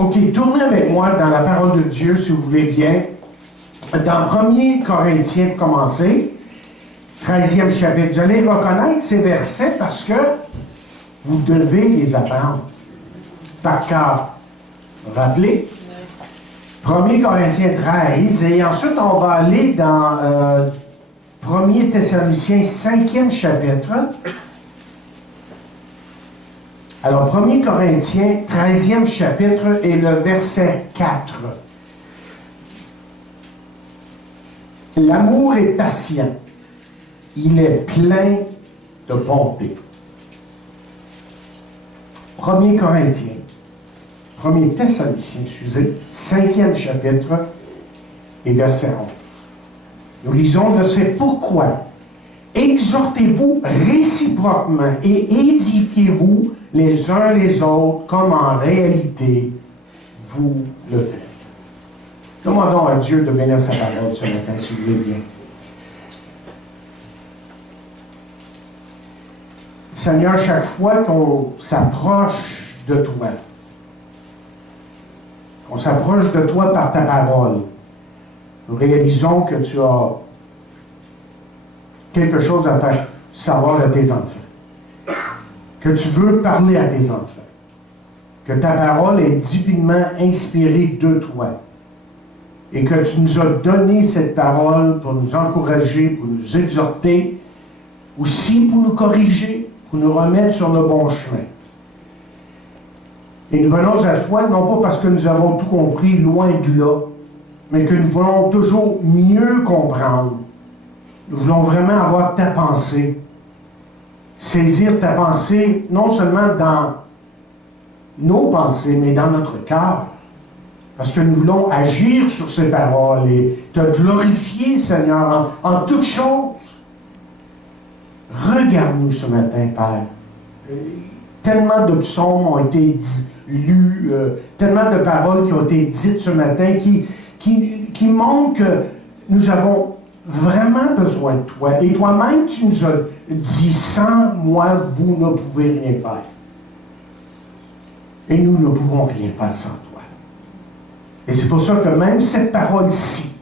OK, tournez avec moi dans la parole de Dieu, si vous voulez bien. Dans 1er Corinthiens, pour commencer, 13e chapitre. Vous allez reconnaître ces versets parce que vous devez les apprendre par cœur. Rappelez? 1er Corinthiens 13, et ensuite on va aller dans 1er Thessaloniciens 5e chapitre. Alors, 1er Corinthiens 13e chapitre et le verset 4. L'amour est patient, il est plein de bonté. 1er Corinthiens, 1er Thessaloniciens, 5e chapitre et verset 11. Nous lisons de c'est pourquoi exhortez-vous réciproquement et édifiez-vous les uns les autres comme en réalité vous le faites. Demandons à Dieu de bénir sa parole ce matin, si vous voulez bien. Seigneur, chaque fois qu'on s'approche de toi, qu'on s'approche de toi par ta parole, nous réalisons que tu as quelque chose à faire savoir à tes enfants. Que tu veux parler à tes enfants. Que ta parole est divinement inspirée de toi. Et que tu nous as donné cette parole pour nous encourager, pour nous exhorter, aussi pour nous corriger, pour nous remettre sur le bon chemin. Et nous venons à toi, non pas parce que nous avons tout compris, loin de là, mais que nous voulons toujours mieux comprendre. Nous voulons vraiment avoir ta pensée. Saisir ta pensée, non seulement dans nos pensées, mais dans notre cœur. Parce que nous voulons agir sur ces paroles et te glorifier, Seigneur, en toutes choses. Regarde-nous ce matin, Père. Tellement de psaumes ont été lus, tellement de paroles qui ont été dites ce matin qui montrent que nous avons vraiment besoin de toi. Et toi-même, tu nous as dit, sans moi, vous ne pouvez rien faire. Et nous ne pouvons rien faire sans toi. Et c'est pour ça que même cette parole-ci,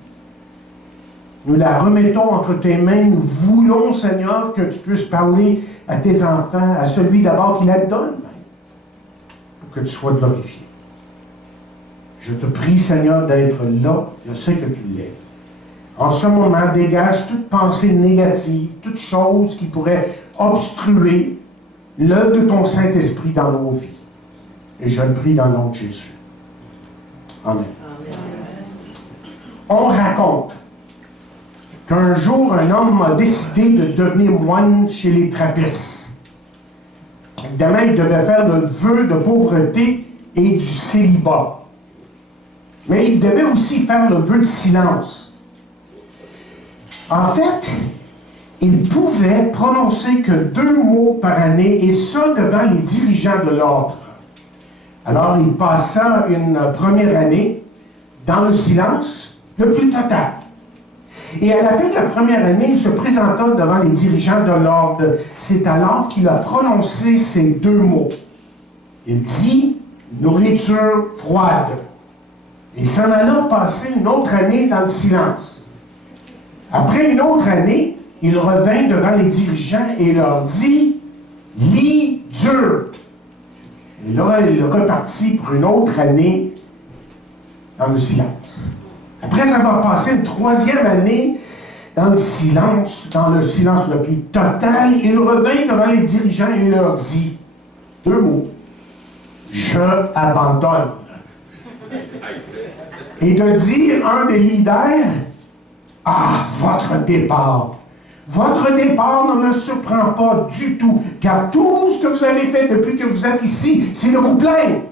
nous la remettons entre tes mains. Nous voulons, Seigneur, que tu puisses parler à tes enfants, à celui d'abord qui la donne, pour que tu sois glorifié. Je te prie, Seigneur, d'être là. Je sais que tu l'es. En ce moment, dégage toute pensée négative, toute chose qui pourrait obstruer l'œuvre de ton Saint-Esprit dans nos vies. Et je le prie dans le nom de Jésus. Amen. On raconte qu'un jour, un homme a décidé de devenir moine chez les trappistes. Évidemment, il devait faire le vœu de pauvreté et du célibat. Mais il devait aussi faire le vœu de silence. En fait, il pouvait prononcer que 2 mots par année, et ça devant les dirigeants de l'ordre. Alors, il passa une première année dans le silence le plus total. Et à la fin de la première année, il se présenta devant les dirigeants de l'ordre. C'est alors qu'il a prononcé ces 2 mots. Il dit « nourriture froide ». Il s'en alla passer une autre année dans le silence. Après une autre année, il revint devant les dirigeants et leur dit « lit dur ». Et là, il repartit pour une autre année dans le silence. Après avoir passé une 3e année dans le silence le plus total, il revint devant les dirigeants et leur dit 2 mots. Je abandonne. Et de dire un des leaders, ah, votre départ. Votre départ ne me surprend pas du tout, car tout ce que vous avez fait depuis que vous êtes ici, c'est de vous plaindre.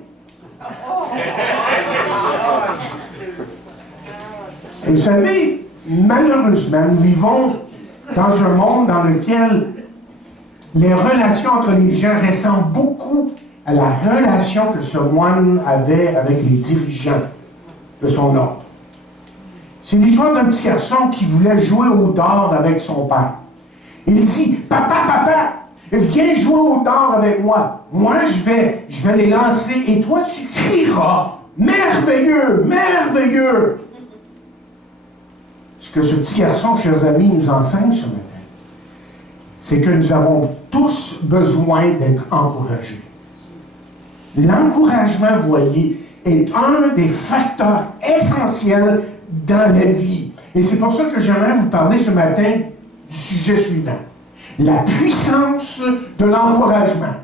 Et vous savez, malheureusement, nous vivons dans un monde dans lequel les relations entre les gens ressemblent beaucoup à la relation que ce moine avait avec les dirigeants de son ordre. C'est l'histoire d'un petit garçon qui voulait jouer au dard avec son père. Il dit, « Papa, viens jouer au dard avec moi. Moi, je vais les lancer et toi, tu crieras Merveilleux, merveilleux. Ce que ce petit garçon, chers amis, nous enseigne ce matin, c'est que nous avons tous besoin d'être encouragés. L'encouragement, vous voyez, est un des facteurs essentiels dans la vie. Et c'est pour ça que j'aimerais vous parler ce matin du sujet suivant. La puissance de l'encouragement.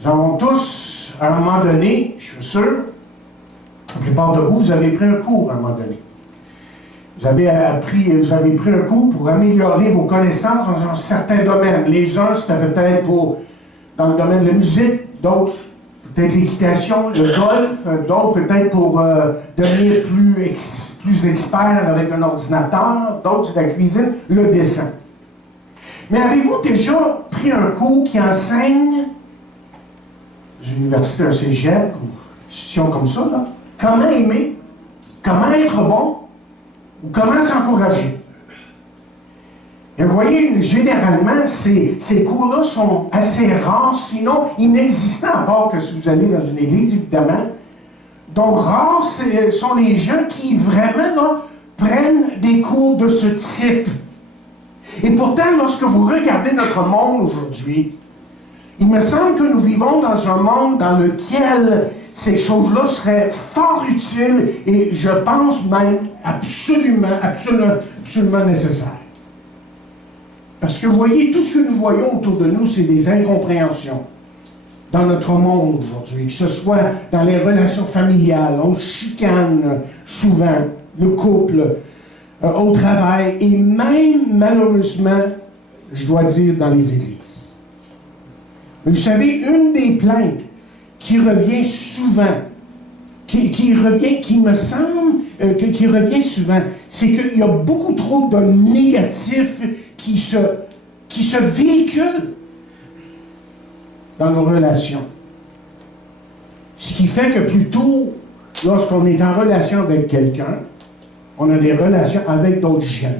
Nous avons tous, à un moment donné, je suis sûr, la plupart de vous, vous avez pris un cours à un moment donné. Vous avez pris un cours pour améliorer vos connaissances dans un certain domaine. Les uns, c'était peut-être dans le domaine de la musique, d'autres, peut-être l'équitation, le golf, d'autres, peut-être pour devenir plus expert avec un ordinateur, d'autres, c'est la cuisine, le dessin. Mais avez-vous déjà pris un cours qui enseigne, aux universités, un cégep, ou une institution comme ça, là, comment aimer, comment être bon, ou comment s'encourager? Et vous voyez, généralement, ces cours-là sont assez rares, sinon inexistants, à part que si vous allez dans une église, évidemment. Donc, rares sont les gens qui vraiment là, prennent des cours de ce type. Et pourtant, lorsque vous regardez notre monde aujourd'hui, il me semble que nous vivons dans un monde dans lequel ces choses-là seraient fort utiles et je pense même absolument nécessaires. Parce que vous voyez, tout ce que nous voyons autour de nous, c'est des incompréhensions dans notre monde aujourd'hui, que ce soit dans les relations familiales, on chicane souvent, le couple, au travail et même, malheureusement, je dois dire, dans les églises. Mais vous savez, une des plaintes qui revient souvent, qui revient souvent, c'est qu'il y a beaucoup trop de négatifs qui se véhiculent dans nos relations. Ce qui fait que plutôt, lorsqu'on est en relation avec quelqu'un, on a des relations avec d'autres gens.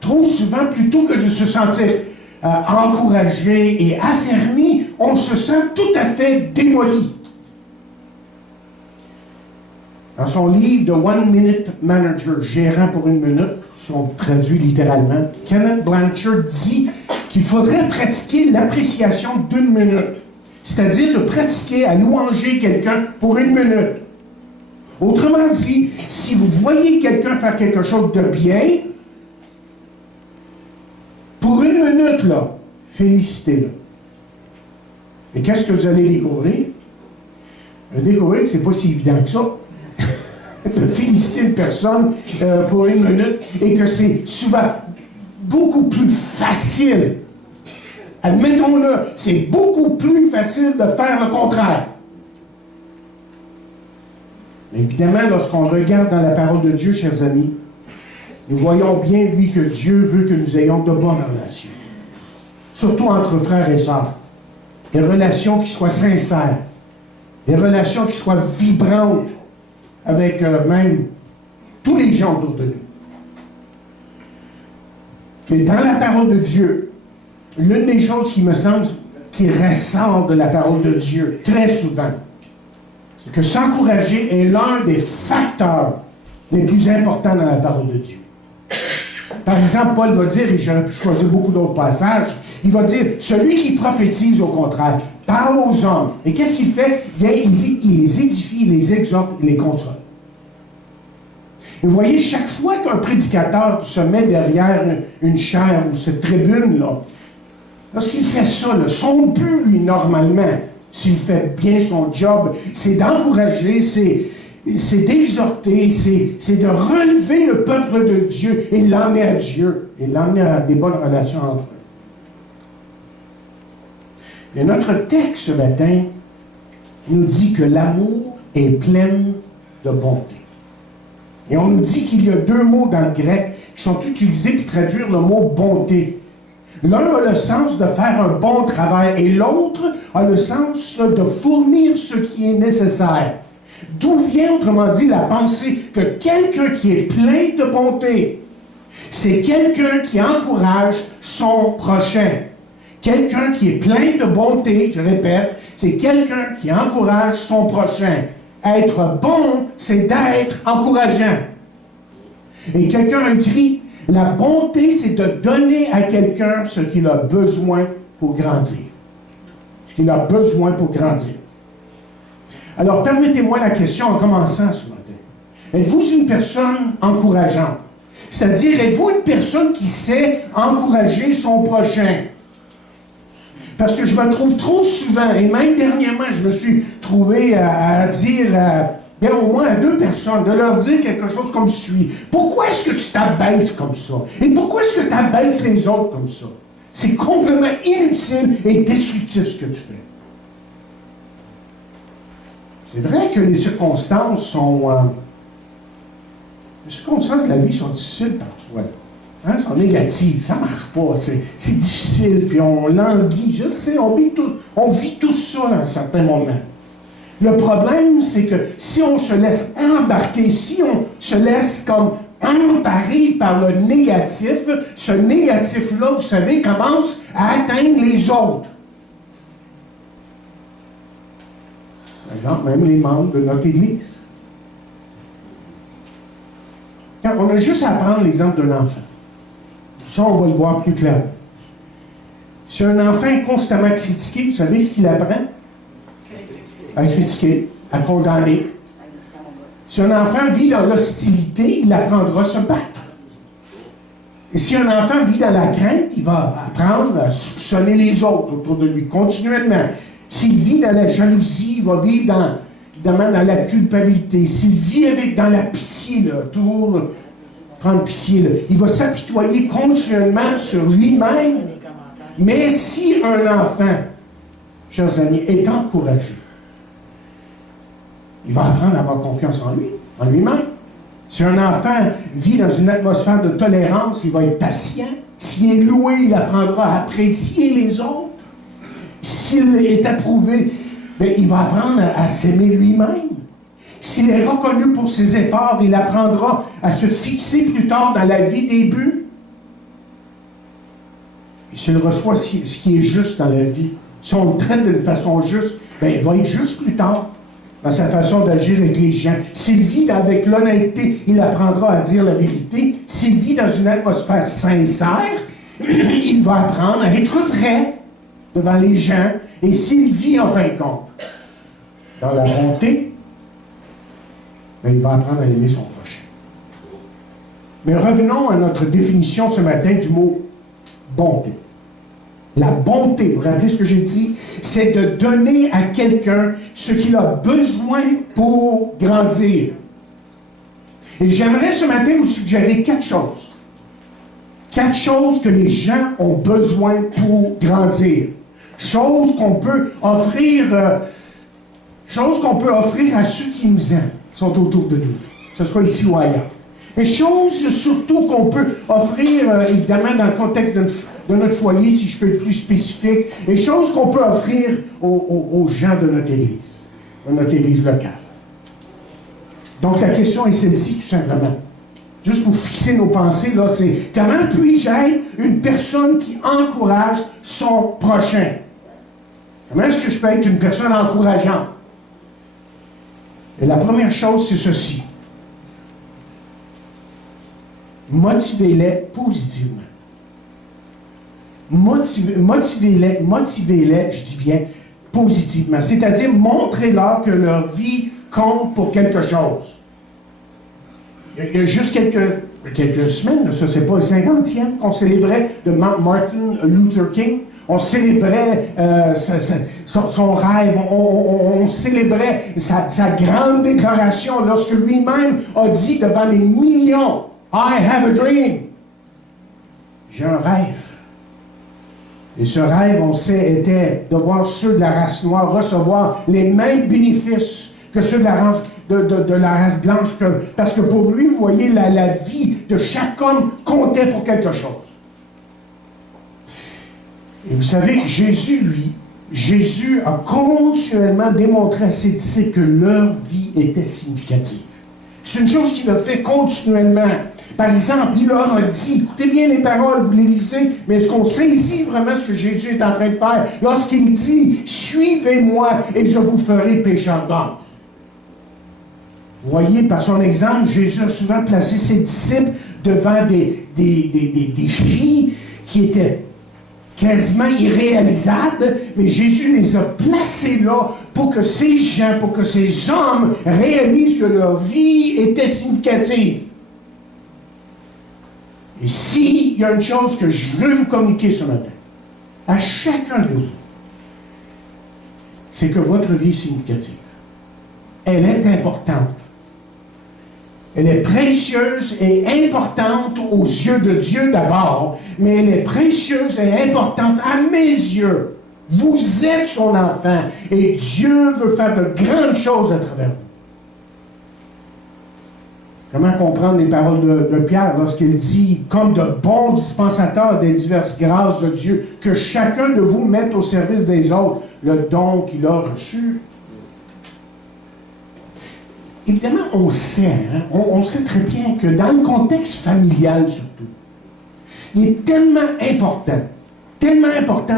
Trop souvent, plutôt que de se sentir encouragé et affermi, on se sent tout à fait démoli. Dans son livre The One Minute Manager, gérant pour une minute, si on traduit littéralement, Kenneth Blanchard dit qu'il faudrait pratiquer l'appréciation d'une minute, c'est-à-dire de pratiquer à louanger quelqu'un pour une minute. Autrement dit, si vous voyez quelqu'un faire quelque chose de bien, pour une minute, là, félicitez-le. Et qu'est-ce que vous allez découvrir? Vous allez découvrir que c'est pas si évident que ça. De féliciter une personne pour une minute et que c'est souvent beaucoup plus facile. Admettons-le, c'est beaucoup plus facile de faire le contraire. Mais évidemment, lorsqu'on regarde dans la parole de Dieu, chers amis, nous voyons bien, lui, que Dieu veut que nous ayons de bonnes relations. Surtout entre frères et sœurs. Des relations qui soient sincères. Des relations qui soient vibrantes avec même tous les gens autour de nous. Mais dans la parole de Dieu, l'une des choses qui me semble qui ressort de la parole de Dieu très souvent, c'est que s'encourager est l'un des facteurs les plus importants dans la parole de Dieu. Par exemple, Paul va dire, et j'aurais pu choisir beaucoup d'autres passages, il va dire, celui qui prophétise, au contraire, parle aux hommes. Et qu'est-ce qu'il fait? Bien, il dit, il les édifie, il les exhorte, il les console. Et vous voyez, chaque fois qu'un prédicateur se met derrière une chaire ou cette tribune-là, lorsqu'il fait ça, là, son but, lui, normalement, s'il fait bien son job, c'est d'encourager, c'est d'exhorter, c'est de relever le peuple de Dieu et l'emmener à Dieu, et l'emmener à des bonnes relations entre eux. Et notre texte ce matin nous dit que l'amour est plein de bonté. Et on nous dit qu'il y a deux mots dans le grec qui sont utilisés pour traduire le mot bonté. L'un a le sens de faire un bon travail et l'autre a le sens de fournir ce qui est nécessaire. D'où vient, autrement dit, la pensée que quelqu'un qui est plein de bonté, c'est quelqu'un qui encourage son prochain. Quelqu'un qui est plein de bonté, je répète, c'est quelqu'un qui encourage son prochain. Être bon, c'est d'être encourageant. Et quelqu'un a écrit, la bonté, c'est de donner à quelqu'un ce qu'il a besoin pour grandir. Ce qu'il a besoin pour grandir. Alors, permettez-moi la question en commençant ce matin. Êtes-vous une personne encourageante? C'est-à-dire, êtes-vous une personne qui sait encourager son prochain? Parce que je me trouve trop souvent, et même dernièrement, je me suis trouvé à dire, bien au moins à 2 personnes, de leur dire quelque chose comme suit. Pourquoi est-ce que tu t'abaisses comme ça? Et pourquoi est-ce que tu abaisses les autres comme ça? C'est complètement inutile et destructif ce que tu fais. C'est vrai que les circonstances sont... les circonstances de la vie sont difficiles parfois. Hein, sont négatives, ça ne marche pas, c'est difficile, puis on languit, je sais, on vit tout ça à un certain moment. Le problème, c'est que si on se laisse embarquer, si on se laisse comme embarrer par le négatif, ce négatif-là, vous savez, commence à atteindre les autres. Par exemple, même les membres de notre Église. Quand on a juste à prendre l'exemple d'un enfant. Ça, on va le voir plus clairement. Si un enfant est constamment critiqué, vous savez ce qu'il apprend? À critiquer, à condamner. Si un enfant vit dans l'hostilité, il apprendra à se battre. Et si un enfant vit dans la crainte, il va apprendre à soupçonner les autres autour de lui continuellement. S'il vit dans la jalousie, il va vivre dans la culpabilité. S'il vit dans la pitié, là, toujours prendre pitié, là, il va s'apitoyer continuellement sur lui-même. Mais si un enfant, chers amis, est encouragé, il va apprendre à avoir confiance en lui-même. Si un enfant vit dans une atmosphère de tolérance, il va être patient. S'il est loué, il apprendra à apprécier les autres. S'il est approuvé, bien, il va apprendre à s'aimer lui-même. S'il est reconnu pour ses efforts, il apprendra à se fixer plus tard dans la vie des buts. Et s'il reçoit ce qui est juste dans la vie, si on le traite d'une façon juste, bien, il va être juste plus tard dans sa façon d'agir avec les gens. S'il vit avec l'honnêteté, il apprendra à dire la vérité. S'il vit dans une atmosphère sincère, il va apprendre à être vrai devant les gens. Et s'il vit, en fin de compte, dans la bonté, bien, il va apprendre à aimer son prochain. Mais revenons à notre définition ce matin du mot bonté. La bonté, vous vous rappelez ce que j'ai dit? C'est de donner à quelqu'un ce qu'il a besoin pour grandir. Et j'aimerais ce matin vous suggérer 4 choses. 4 choses que les gens ont besoin pour grandir. Choses qu'on peut offrir, à ceux qui nous aiment, qui sont autour de nous, que ce soit ici ou ailleurs. Et choses surtout qu'on peut offrir, évidemment, dans le contexte de notre foyer, si je peux être plus spécifique, et choses qu'on peut offrir aux gens de notre Église locale. Donc la question est celle-ci, tout simplement. Juste pour fixer nos pensées, là, c'est comment puis-je être une personne qui encourage son prochain? Comment est-ce que je peux être une personne encourageante? Et la première chose, c'est ceci. Motivez-les positivement. Motivez-les, je dis bien, positivement. C'est-à-dire, montrez-leur que leur vie compte pour quelque chose. Il y a juste quelques semaines, ça c'est pas le 50e, qu'on célébrait de Martin Luther King. On célébrait son rêve, on célébrait sa grande déclaration lorsque lui-même a dit devant les millions, « I have a dream ». J'ai un rêve. Et ce rêve, on sait, était de voir ceux de la race noire recevoir les mêmes bénéfices que ceux de la race blanche. Parce que pour lui, vous voyez, la vie de chaque homme comptait pour quelque chose. Et vous savez, Jésus a continuellement démontré à ses disciples que leur vie était significative. C'est une chose qu'il a fait continuellement. Par exemple, il leur a dit, écoutez bien les paroles, vous les lisez, mais est-ce qu'on saisit vraiment ce que Jésus est en train de faire? Lorsqu'il dit, suivez-moi et je vous ferai pécheurs d'hommes. Vous voyez, par son exemple, Jésus a souvent placé ses disciples devant des défis qui étaient quasiment irréalisables, mais Jésus les a placés là pour que ces gens, pour que ces hommes réalisent que leur vie était significative. Et s'il y a une chose que je veux vous communiquer ce matin, à chacun de vous, c'est que votre vie est significative. Elle est importante. Elle est précieuse et importante aux yeux de Dieu d'abord, mais elle est précieuse et importante à mes yeux. Vous êtes son enfant et Dieu veut faire de grandes choses à travers vous. Comment comprendre les paroles de Pierre lorsqu'il dit, comme de bons dispensateurs des diverses grâces de Dieu, que chacun de vous mette au service des autres le don qu'il a reçu? Évidemment, on sait, on sait très bien que dans le contexte familial surtout, il est tellement important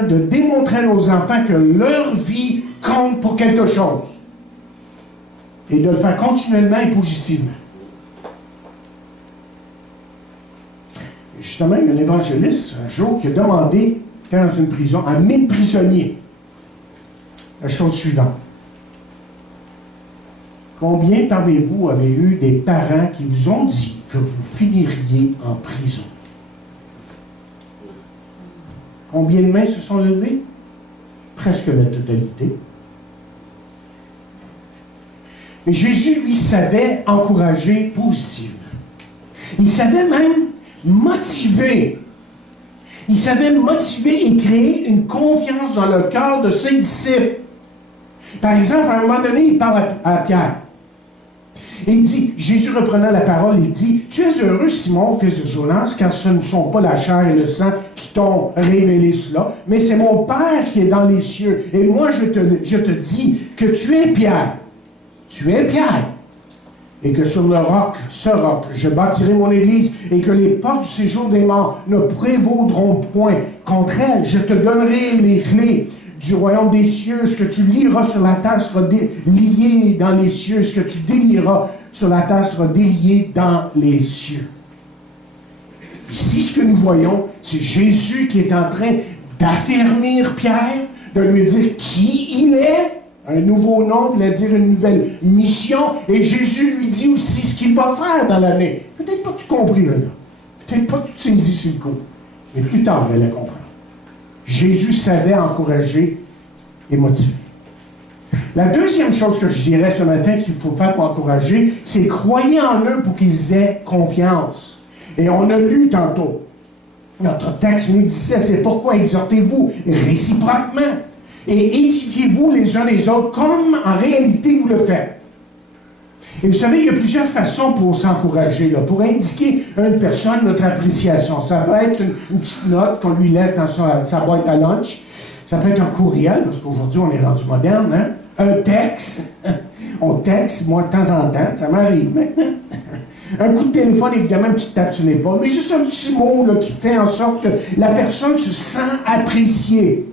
de démontrer à nos enfants que leur vie compte pour quelque chose et de le faire continuellement et positivement. Justement, il y a un évangéliste un jour qui a demandé, dans une prison, à 1000 prisonniers, la chose suivante. Combien parmi vous avez eu des parents qui vous ont dit que vous finiriez en prison? Combien de mains se sont levées? Presque la totalité. Et Jésus, lui, savait encourager positivement. Il savait même motiver. Il savait motiver et créer une confiance dans le cœur de ses disciples. Par exemple, à un moment donné, il parle à Pierre. Il dit, Jésus reprenant la parole, il dit, « Tu es heureux, Simon, fils de Jonas, car ce ne sont pas la chair et le sang qui t'ont révélé cela, mais c'est mon Père qui est dans les cieux. Et moi, je te dis que tu es Pierre. Tu es Pierre. Et que sur le roc, ce roc, je bâtirai mon église, et que les portes du séjour des morts ne prévaudront point contre elle. Je te donnerai les clés du royaume des cieux. Ce que tu lieras sur la terre sera lié dans les cieux. Ce que tu délieras sur la terre sera délié dans les cieux. Ici, ce que nous voyons, c'est Jésus qui est en train d'affermir Pierre, de lui dire qui il est, un nouveau nom, de lui dire une nouvelle mission, et Jésus lui dit aussi ce qu'il va faire dans l'année. Peut-être pas tout compris, là. Peut-être pas tout saisi sur le coup, mais plus tard, elle allait comprendre. Jésus savait encourager et motiver. La deuxième chose que je dirais ce matin qu'il faut faire pour encourager, c'est croyer en eux pour qu'ils aient confiance. Et on a lu tantôt. Notre texte nous disait, c'est pourquoi exhortez-vous réciproquement et édifiez-vous les uns les autres comme en réalité vous le faites. Et vous savez, il y a plusieurs façons pour s'encourager, pour indiquer à une personne notre appréciation. Ça peut être une petite note qu'on lui laisse dans sa boîte à lunch. Ça peut être un courriel, parce qu'aujourd'hui, on est rendu moderne. Hein? Un texte. On texte, moi, de temps en temps. Ça m'arrive maintenant. Un coup de téléphone, évidemment, une petite tape sur l'épaule. Mais juste un petit mot là, qui fait en sorte que la personne se sent appréciée.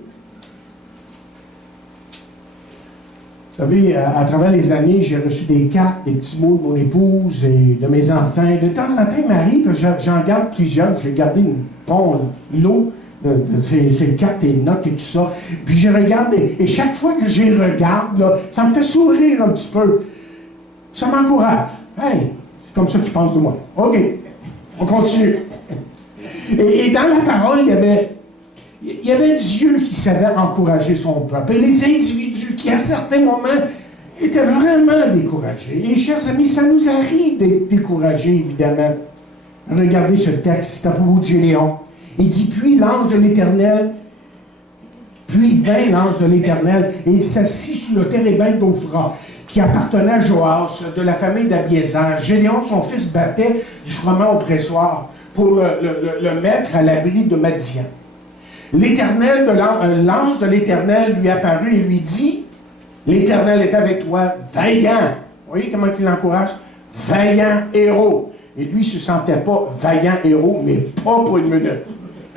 Vous savez, à travers les années, j'ai reçu des cartes, des petits mots de mon épouse et de mes enfants. De temps en temps, il m'arrive, j'en garde plusieurs. J'ai gardé une lot de ces cartes et notes et tout ça. Puis je regarde, et chaque fois que je les regarde, là, ça me fait sourire un petit peu. Ça m'encourage. Hey, c'est comme ça qu'ils pensent de moi. OK, on continue. Et dans la parole, il y avait Dieu qui savait encourager son peuple. Et les individus qui, à certains moments, étaient vraiment découragés. Et, chers amis, ça nous arrive d'être découragés, évidemment. Regardez ce texte, c'est à propos de Gédéon. Il dit, puis l'ange de l'Éternel, puis vint l'ange de l'Éternel, et il s'assit sous le térébinthe d'Ophra, qui appartenait à Joas, de la famille d'Abiézer. Gédéon, son fils, battait du froment au pressoir pour le mettre à l'abri de Madian. L'ange de l'Éternel lui apparut et lui dit, l'Éternel est avec toi, vaillant. Vous voyez comment il l'encourage? Vaillant héros. Et lui, il ne se sentait pas vaillant héros, mais pas pour une minute.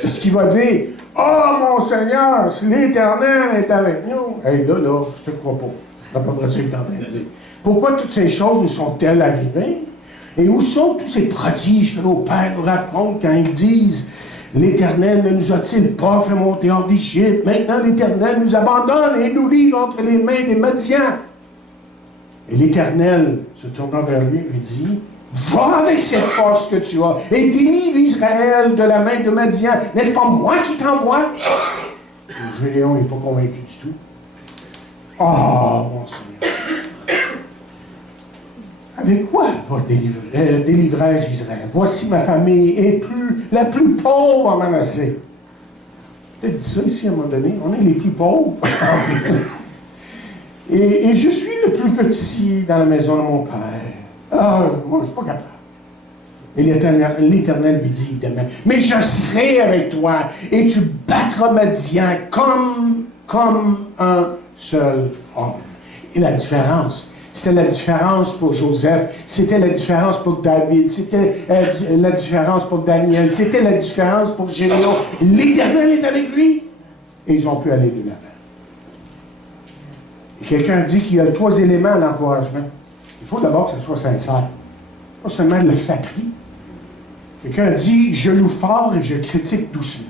Parce qu'il va dire, « Oh, mon Seigneur, si l'Éternel est avec nous. » Hey, là, je te crois pas. C'est à peu près ça qu'il est en train de dire. Pourquoi toutes ces choses nous sont-elles arrivées? Et où sont tous ces prodiges que nos pères nous racontent quand ils disent « L'Éternel ne nous a-t-il pas fait monter hors d'Égypte? Maintenant, l'Éternel nous abandonne et nous livre entre les mains des Madians. » Et l'Éternel, se tournant vers lui, lui dit, « Va avec cette force que tu as et délivre Israël de la main de Madian. N'est-ce pas moi qui t'envoie? » Gédéon n'est pas convaincu du tout. « Oh, mon Seigneur! Avec quoi délivrai-je Israël? Voici ma famille est la plus pauvre en Manassé. » Peut-être dit ça ici à un moment donné. On est les plus pauvres. Et je suis le plus petit dans la maison de mon père. Ah, moi, je ne suis pas capable. Et l'Éternel lui dit demain, « Mais je serai avec toi, et tu battras Madian comme un seul homme. » Et la différence, c'était la différence pour Joseph, c'était la différence pour David, c'était la différence pour Daniel, c'était la différence pour Gédéon. L'Éternel est avec lui, et ils ont pu aller de l'avant. Et quelqu'un dit qu'il y a 3 éléments à l'encouragement. Il faut d'abord que ce soit sincère, pas seulement de la flatterie. Quelqu'un dit, je loue fort et je critique doucement.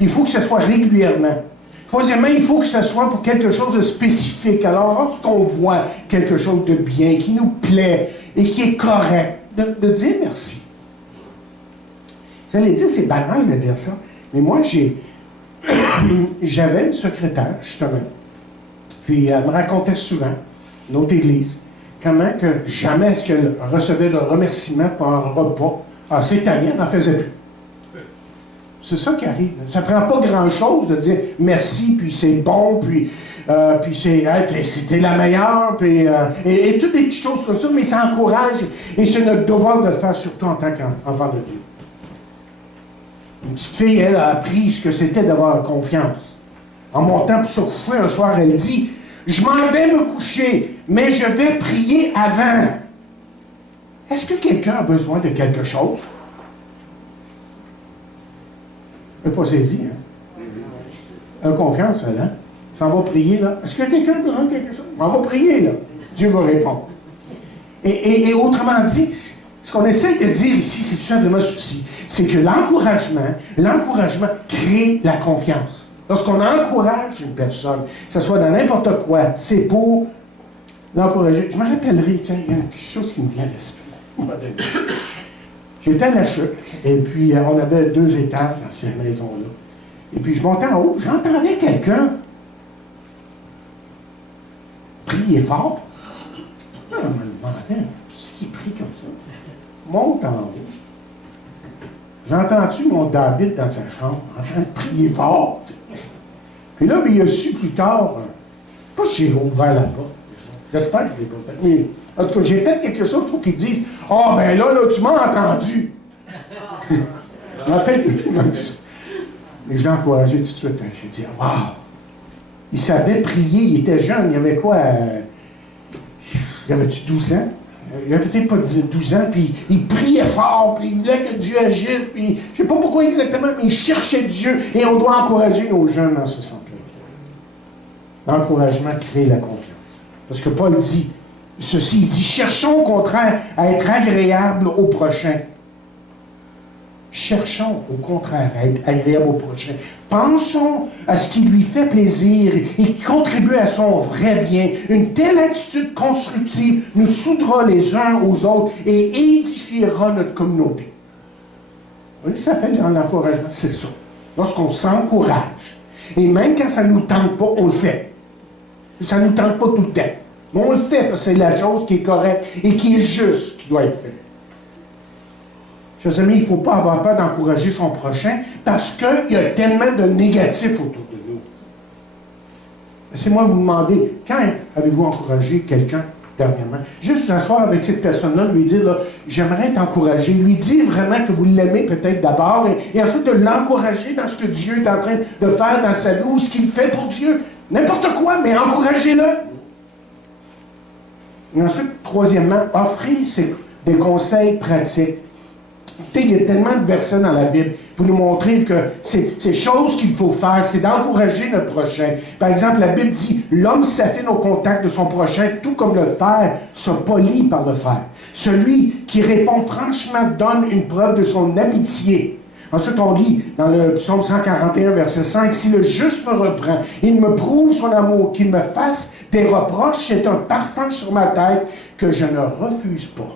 Il faut que ce soit régulièrement. Troisièmement, il faut que ce soit pour quelque chose de spécifique. Alors, lorsqu'on voit quelque chose de bien, qui nous plaît et qui est correct, de dire merci. Vous allez dire, c'est banal de dire ça, mais moi, j'avais une secrétaire, justement, puis elle me racontait souvent, une autre église, comment que jamais est-ce qu'elle recevait de remerciements pour un repas. Ah, cette année, elle n'en faisait plus. C'est ça qui arrive. Ça ne prend pas grand-chose de dire merci, puis c'est bon, puis c'était la meilleure, puis, et toutes des petites choses comme ça, mais ça encourage, et c'est notre devoir de le faire, surtout en tant qu'enfant de Dieu. Une petite fille, elle, a appris ce que c'était d'avoir confiance. En montant pour se coucher un soir, elle dit, « Je m'en vais me coucher, mais je vais prier avant. » Est-ce que quelqu'un a besoin de quelque chose? Je ne pas saisi, hein? Elle a confiance, elle, hein? Ça va prier, là. Est-ce que quelqu'un a besoin de quelque chose? On va prier, là. Dieu va répondre. Et autrement dit, ce qu'on essaie de dire ici, c'est tout simplement ceci. C'est que l'encouragement crée la confiance. Lorsqu'on encourage une personne, que ce soit dans n'importe quoi, c'est pour l'encourager. Je me rappellerai, tiens, il y a quelque chose qui me vient à l'esprit. J'étais à la chute, et puis on avait 2 étages dans cette maison-là. Et puis je montais en haut, j'entendais quelqu'un prier fort. Je me demandais, qui prie comme ça? Monte en haut. J'entends-tu mon David dans sa chambre, en train de prier fort? Puis là, il a su plus tard, pas que j'ai ouvert la porte. J'espère que je ne l'ai pas fait. Mais, en tout cas, j'ai fait quelque chose pour qu'ils disent, « Ah, ben là, tu m'as entendu. » Je m'appelle. Mais je l'ai encouragé tout de suite. J'ai dit, « Wow! » Il savait prier, il était jeune, il avait quoi? Il avait-tu 12 ans? Il avait peut-être pas 12 ans, puis il priait fort, puis il voulait que Dieu agisse, puis je ne sais pas pourquoi exactement, mais il cherchait Dieu, et on doit encourager nos jeunes dans ce sens-là. L'encouragement crée la confiance. Parce que Paul dit ceci, il dit, cherchons au contraire à être agréables au prochain. Cherchons au contraire à être agréables au prochain. Pensons à ce qui lui fait plaisir et qui contribue à son vrai bien. Une telle attitude constructive nous soudera les uns aux autres et édifiera notre communauté. Vous voyez, ça fait l'encouragement, c'est ça. Lorsqu'on s'encourage, et même quand ça ne nous tente pas, on le fait. Ça ne nous tente pas tout le temps. Mais on le fait parce que c'est la chose qui est correcte et qui est juste qui doit être faite. Chers amis, il ne faut pas avoir peur d'encourager son prochain parce qu'il y a tellement de négatifs autour de nous. Laissez-moi vous demander, quand avez-vous encouragé quelqu'un dernièrement? Juste vous asseoir avec cette personne-là, lui dire, là, j'aimerais t'encourager. Lui dire vraiment que vous l'aimez peut-être d'abord et ensuite de l'encourager dans ce que Dieu est en train de faire dans sa vie ou ce qu'il fait pour Dieu. N'importe quoi, mais encouragez-le. Et ensuite, troisièmement, offrez des conseils pratiques. Il y a tellement de versets dans la Bible pour nous montrer que c'est choses qu'il faut faire, c'est d'encourager notre prochain. Par exemple, la Bible dit « L'homme s'affine au contact de son prochain, tout comme le fer se polit par le fer. Celui qui répond franchement donne une preuve de son amitié. » Ensuite, on lit dans le psaume 141, verset 5, « Si le juste me reprend, il me prouve son amour, qu'il me fasse des reproches, c'est un parfum sur ma tête que je ne refuse pas. »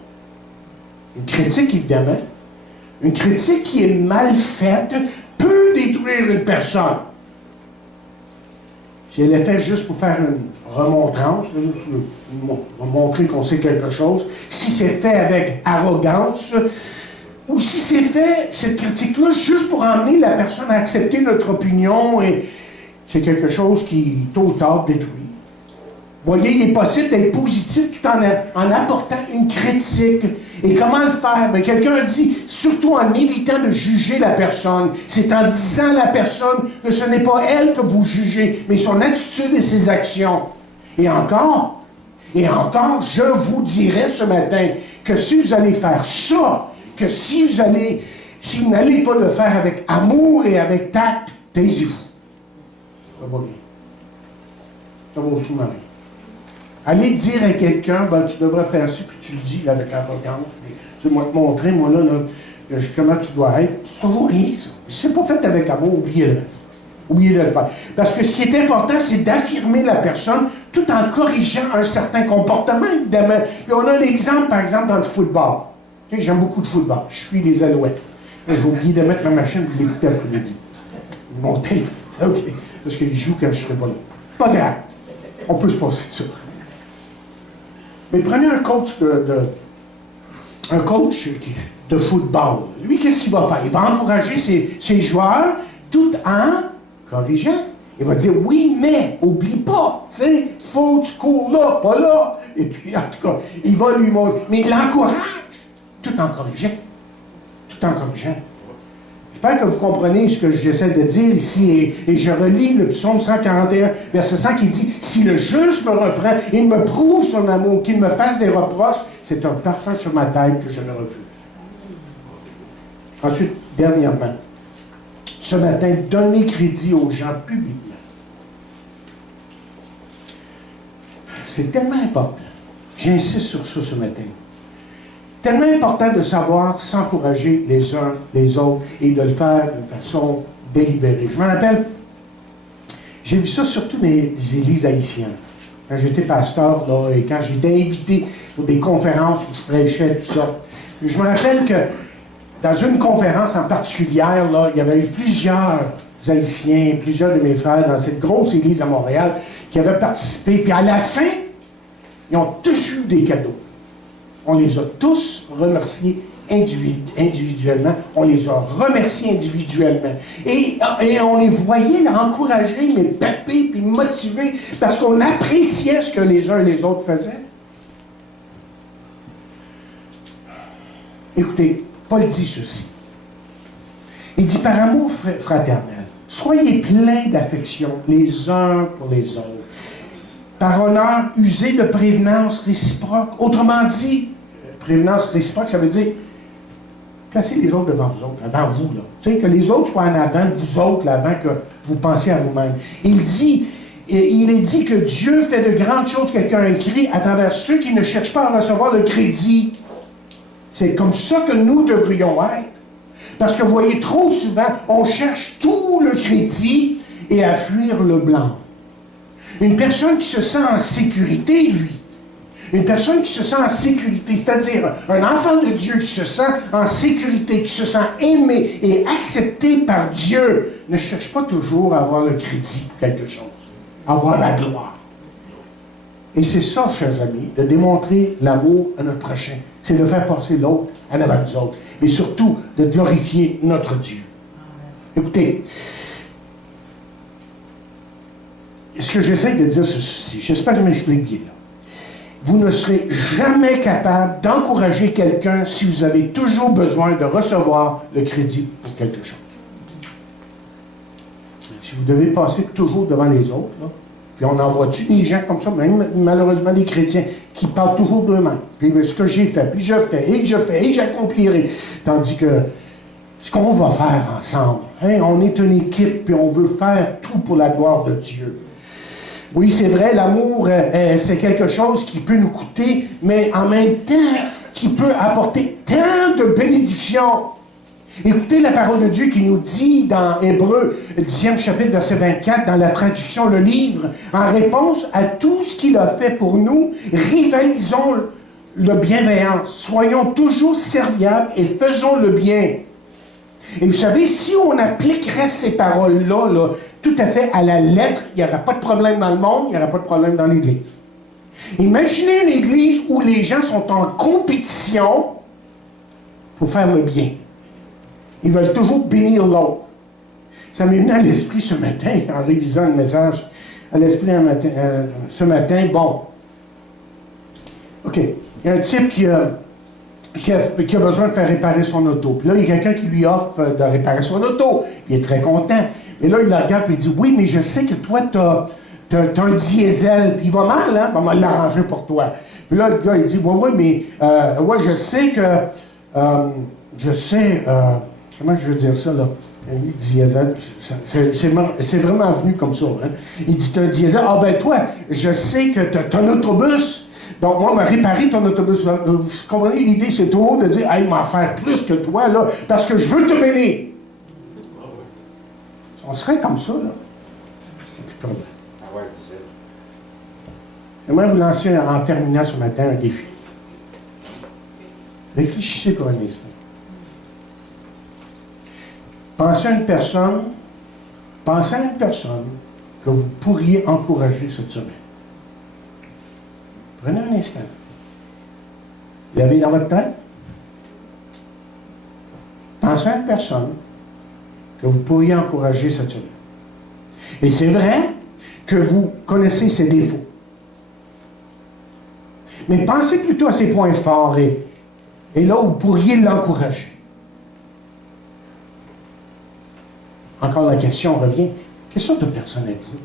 Une critique, évidemment. Une critique qui est mal faite peut détruire une personne. Si elle est faite juste pour faire une remontrance, montrer qu'on sait quelque chose, si c'est fait avec arrogance, ou si c'est fait, cette critique-là, juste pour emmener la personne à accepter notre opinion, et c'est quelque chose qui, tôt ou tard, détruit. Vous voyez, il est possible d'être positif tout en apportant une critique. Et comment le faire? Bien, quelqu'un dit, surtout en évitant de juger la personne. C'est en disant à la personne que ce n'est pas elle que vous jugez, mais son attitude et ses actions. Et encore, je vous dirais ce matin que si vous allez faire ça, que si vous n'allez pas le faire avec amour et avec tact, taisez-vous. Ça va bien. Ça va aussi mal. Allez dire à quelqu'un, ben, tu devrais faire ça, puis tu le dis avec arrogance. Tu vas te montrer, moi, là, comment tu dois être. Ça vaut rien, ça. Si c'est pas fait avec amour, oubliez-le. Oubliez de le faire. Parce que ce qui est important, c'est d'affirmer la personne tout en corrigeant un certain comportement, évidemment. Puis on a l'exemple, par exemple, dans le football. Okay, j'aime beaucoup le football. Je suis les Alouettes. J'ai oublié de mettre ma machine pour l'écouter après-midi. Mon tape. OK. Parce qu'ils jouent quand je ne serai pas là. Pas grave. On peut se passer de ça. Mais prenez un coach de football. Lui, qu'est-ce qu'il va faire? Il va encourager ses joueurs tout en corrigeant. Il va dire, oui, mais, oublie pas, tu sais, faut que tu cours là, pas là. Et puis, en tout cas, il va lui montrer. Mais il l'encourage tout en corrigeant. Tout en corrigeant. J'espère que vous comprenez ce que j'essaie de dire ici, et je relis le psaume 141, verset 100, qui dit « Si le juste me reprend, il me prouve son amour, qu'il me fasse des reproches, c'est un parfum sur ma tête que je ne refuse. » Ensuite, dernièrement, ce matin, donnez crédit aux gens publiquement. C'est tellement important. J'insiste sur ça ce matin. Tellement important de savoir s'encourager les uns les autres et de le faire d'une façon délibérée. Je me rappelle, j'ai vu ça surtout dans les églises haïtiennes. Quand j'étais pasteur, là, et quand j'étais invité pour des conférences où je prêchais, tout ça. Je me rappelle que dans une conférence en particulier, là, il y avait eu plusieurs Haïtiens, plusieurs de mes frères dans cette grosse église à Montréal qui avaient participé. Puis à la fin, ils ont tous eu des cadeaux. On les a tous remerciés individuellement. On les a remerciés individuellement. Et on les voyait encourager, mais paper, puis motiver, parce qu'on appréciait ce que les uns et les autres faisaient. Écoutez, Paul dit ceci. Il dit, par amour fraternel, soyez pleins d'affection les uns pour les autres. Par honneur, usez de prévenance réciproque. Autrement dit, prévenance réciproque, ça veut dire placez les autres devant vous autres, avant vous. Là. Tu sais, que les autres soient en avant de vous autres, là, avant que vous pensiez à vous-même. Il est dit que Dieu fait de grandes choses, quelqu'un a écrit, à travers ceux qui ne cherchent pas à recevoir le crédit. C'est comme ça que nous devrions être. Parce que vous voyez, trop souvent, on cherche tout le crédit et à fuir le blanc. Une personne qui se sent en sécurité, lui. Une personne qui se sent en sécurité, c'est-à-dire un enfant de Dieu qui se sent en sécurité, qui se sent aimé et accepté par Dieu, ne cherche pas toujours à avoir le crédit pour quelque chose, à avoir la gloire. Et c'est ça, chers amis, de démontrer l'amour à notre prochain. C'est de faire passer l'autre en avant des autres. Et surtout, de glorifier notre Dieu. Écoutez, ce que j'essaie de dire, c'est ceci. J'espère que je m'explique bien. Là. Vous ne serez jamais capable d'encourager quelqu'un si vous avez toujours besoin de recevoir le crédit pour quelque chose. Si vous devez passer toujours devant les autres, là, Puis on en voit-tu des gens comme ça, même malheureusement des chrétiens, qui parlent toujours d'eux-mêmes. Puis ce que j'ai fait, puis je fais, et j'accomplirai. Tandis que ce qu'on va faire ensemble, hein, on est une équipe, puis on veut faire tout pour la gloire de Dieu. Oui, c'est vrai, l'amour, c'est quelque chose qui peut nous coûter, mais en même temps, qui peut apporter tant de bénédictions. Écoutez la parole de Dieu qui nous dit dans Hébreux, 10e chapitre, verset 24, dans la traduction, le livre, en réponse à tout ce qu'il a fait pour nous, rivalisons le bienveillance, soyons toujours serviables et faisons le bien. Et vous savez, si on appliquerait ces paroles-là, là, tout à fait à la lettre, il n'y aura pas de problème dans le monde, il n'y aura pas de problème dans l'Église. Imaginez une Église où les gens sont en compétition pour faire le bien. Ils veulent toujours bénir l'autre. Ça m'est venu à l'esprit ce matin, en révisant le message, à l'esprit ce matin, bon, OK, il y a un type qui a besoin de faire réparer son auto. Puis là, il y a quelqu'un qui lui offre de réparer son auto. Il est très content. Et là, il la regarde et il dit, oui, mais je sais que toi, t'as un diesel, puis il va mal, hein? On va l'arranger pour toi. Puis là, le gars, il dit, ouais, mais je sais que, comment je veux dire ça, là? Il dit diesel, c'est vraiment venu comme ça, hein? Il dit, t'as un diesel, ah ben toi, je sais que t'as un autobus, donc moi, on m'a réparé ton autobus. Vous comprenez, l'idée, c'est toujours de dire, hey, m'en faire plus que toi, là, parce que je veux te bénir. On serait comme ça, là. J'aimerais vous lancer en terminant ce matin un défi. Réfléchissez pour un instant. Pensez à une personne que vous pourriez encourager cette semaine. Prenez un instant. Vous l'avez dans votre tête? Pensez à une personne que vous pourriez encourager cette semaine. Et c'est vrai que vous connaissez ses défauts. Mais pensez plutôt à ses points forts et là où vous pourriez l'encourager. Encore la question revient. Quelle sorte de personne êtes-vous?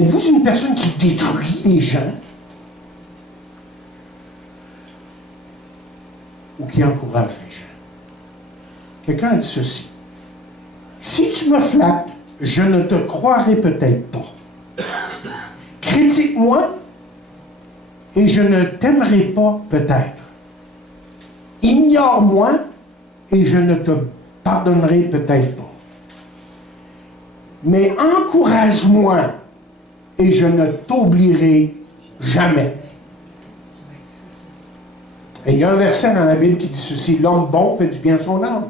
Êtes-vous une personne qui détruit les gens? Ou qui encourage les gens? Quelqu'un a dit ceci. Si tu me flattes, je ne te croirai peut-être pas. Critique-moi et je ne t'aimerai pas peut-être. Ignore-moi et je ne te pardonnerai peut-être pas. Mais encourage-moi et je ne t'oublierai jamais. Et il y a un verset dans la Bible qui dit ceci, l'homme bon fait du bien à son âme.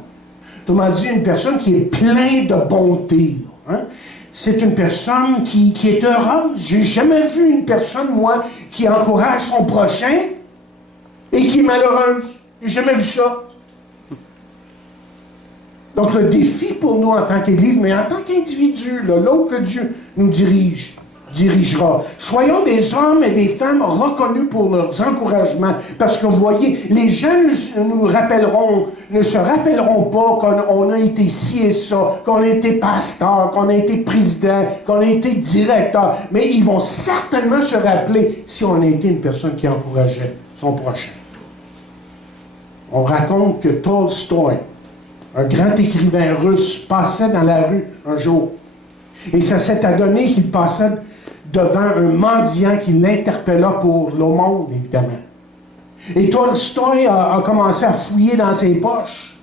Autrement dit, une personne qui est pleine de bonté. Hein? C'est une personne qui est heureuse. J'ai jamais vu une personne, moi, qui encourage son prochain et qui est malheureuse. J'ai jamais vu ça. Donc, le défi pour nous en tant qu'Église, mais en tant qu'individu, là où que Dieu nous dirigera. Soyons des hommes et des femmes reconnus pour leurs encouragements. Parce que vous voyez, les gens ne se rappelleront pas qu'on a été ci et ça, qu'on a été pasteur, qu'on a été président, qu'on a été directeur. Mais ils vont certainement se rappeler si on a été une personne qui encourageait son prochain. On raconte que Tolstoï, un grand écrivain russe, passait dans la rue un jour. Et ça s'est adonné qu'il passait devant un mendiant qui l'interpella pour l'aumône, évidemment. Et Tolstoï a commencé à fouiller dans ses poches.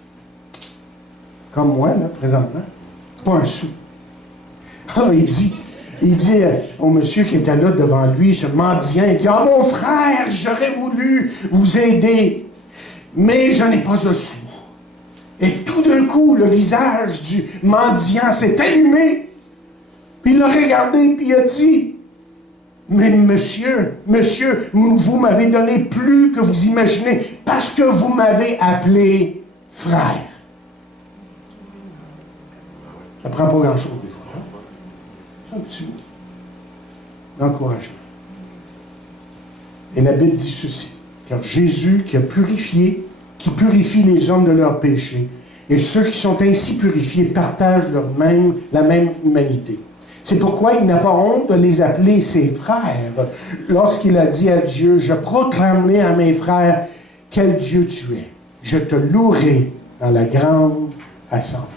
Comme moi, là, présentement. Pas un sou. Alors, il dit au monsieur qui était là devant lui, ce mendiant, il dit « Ah, mon frère, j'aurais voulu vous aider, mais je n'ai pas de sou. » Et tout d'un coup, le visage du mendiant s'est allumé. Puis il l'a regardé, puis il a dit, « Mais monsieur, vous m'avez donné plus que vous imaginez, parce que vous m'avez appelé frère. » Ça prend pas grand-chose, des fois. Hein? C'est un petit mot d'encouragement. Et la Bible dit ceci, car Jésus qui purifie les hommes de leurs péchés, et ceux qui sont ainsi purifiés partagent la même humanité. C'est pourquoi il n'a pas honte de les appeler ses frères. Lorsqu'il a dit à Dieu, je proclamerai à mes frères, quel Dieu tu es. Je te louerai dans la grande assemblée.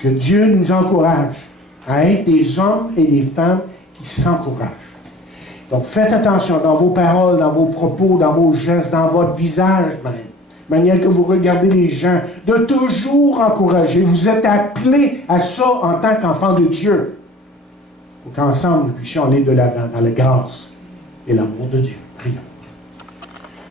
Que Dieu nous encourage à être des hommes et des femmes qui s'encouragent. Donc faites attention dans vos paroles, dans vos propos, dans vos gestes, dans votre visage même. Manière que vous regardez les gens, de toujours encourager. Vous êtes appelés à ça en tant qu'enfants de Dieu. Pour qu'ensemble, nous puissions aller de l'avant dans la grâce et l'amour de Dieu. Prions.